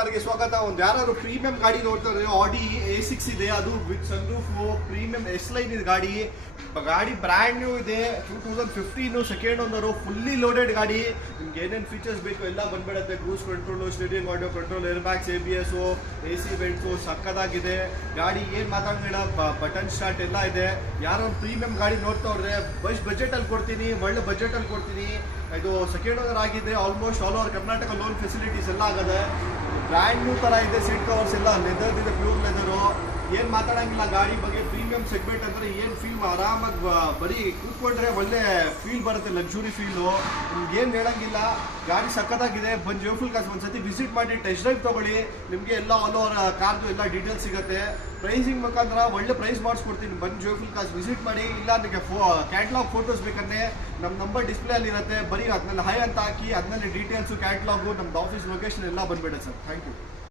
ಕಾರ್ಗೆ ಸ್ವಾಗತ. ಒಂದು ಯಾರು ಪ್ರೀಮಿಯಂ ಗಾಡಿ ನೋಡ್ತಾ ಇದ್ರೆ ಆಡಿ A6 ಇದೆ, ಅದು with sunroof premium S line ಇದೆ ಗಾಡಿ. ಗಾಡಿ ಬ್ರ್ಯಾಂಡ್ ನ್ಯೂ ಇದೆ, 2015 ಸೆಕೆಂಡ್ ಓನರ್, ಫುಲ್ಲಿ ಲೋಡೆಡ್ ಗಾಡಿ. ನಿಮ್ಗೆ ಏನೇನು ಫೀಚರ್ಸ್ ಬೇಕು ಎಲ್ಲ ಬಂದ್ಬಿಡುತ್ತೆ. Cruise control, steering audio control, air bags, ABS, AC vents ಸಕ್ಕದಾಗಿದೆ ಗಾಡಿ. ಏನು ಮಾತಾಡೋಣ, ಬಟನ್ ಸ್ಟಾರ್ಟ್ ಎಲ್ಲ ಇದೆ. ಯಾರೋ ಒಂದು ಪ್ರೀಮಿಯಂ ಗಾಡಿ ನೋಡ್ತಾ ಹೋದ್ರೆ ಬಜೆಟಲ್ಲಿ ಕೊಡ್ತೀನಿ, ಒಳ್ಳೆ ಬಜೆಟಲ್ಲಿ ಕೊಡ್ತೀನಿ. ಇದು ಸೆಕೆಂಡ್ ಓನರ್ ಆಗಿದೆ, almost all over Karnataka loan facilities ಎಲ್ಲ ಆಗದೆ. ಬ್ರ್ಯಾಂಡ್ ನ್ಯೂ ಥರ ಇದೆ, ಸೀಟ್ ಕವರ್ಸ್ ಎಲ್ಲ ಲೆದರ್ ಇದೆ, ಪ್ಯೂರ್ ಲೆದರು. ಏನು ಮಾತಾಡೋಂಗಿಲ್ಲ ಗಾಡಿ ಬಗ್ಗೆ. ಪ್ರೀಮಿಯಂ ಸೆಗ್ಮೆಂಟ್ ಅಂದರೆ ಏನು ಫೀಲ್, ಆರಾಮಾಗಿ ಬರೀ ಕೂತ್ಕೊಂಡ್ರೆ ಒಳ್ಳೆ ಫೀಲ್ ಬರುತ್ತೆ, ಲಕ್ಸುರಿ ಫೀಲು. ನಿಮ್ಗೆ ಏನು ಹೇಳೋಂಗಿಲ್ಲ, ಗಾಡಿ ಸಕ್ಕತ್ತಾಗಿದೆ. ಬಂದು ಜೋಫುಲ್ ಕಾಸ್ ಒಂದ್ಸತಿ ವಿಸಿಟ್ ಮಾಡಿ ಟೆಸ್ಟ್ ಡ್ರೈವ್ ತೊಗೊಳ್ಳಿ, ನಿಮಗೆ ಎಲ್ಲ ಆಲ್ ಓವರ್ ಕಾರ್ದು ಎಲ್ಲ ಡೀಟೇಲ್ಸ್ ಸಿಗುತ್ತೆ. ಪ್ರೈಸಿಂಗ್ ಮುಖಾಂತರ ಒಳ್ಳೆ ಪ್ರೈಸ್ ಮಾಡಿಸ್ಕೊಡ್ತೀನಿ. ಬಂದು ಜೋಫುಲ್ ಕಾಸ್ ವಿಸಿಟ್ ಮಾಡಿ. ಇಲ್ಲ ನಿಮಗೆ ಕ್ಯಾಟ್ಲಾಗ್ ಫೋಟೋಸ್ ಬೇಕಂದ್ರೆ ನಮ್ಮ ನಂಬರ್ ಡಿಸ್ಪ್ಲೇ ಅಲ್ಲಿ ಇರುತ್ತೆ, ಬರೀ ಅದನ್ನೆಲ್ಲ ಹೈ ಅಂತ ಹಾಕಿ ಅದನ್ನಲ್ಲಿ ಡೀಟೇಲ್ಸು, ಕ್ಯಾಟ್ಲಾಗು, ನಮ್ಮದು ಆಫೀಸ್ ಲೊಕೇಶನ್ ಎಲ್ಲ ಬಂದ್ಬಿಡುತ್ತೆ ಸರ್. Thank you.